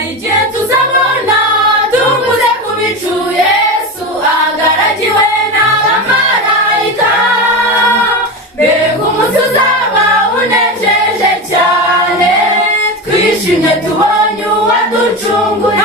igihe tuzabona tuvuze ku bicu Yesu agaragiwe n'abamarayika. Mbega umunsi uzaba unejeje cyane, twishimye tubonye uwaducungura.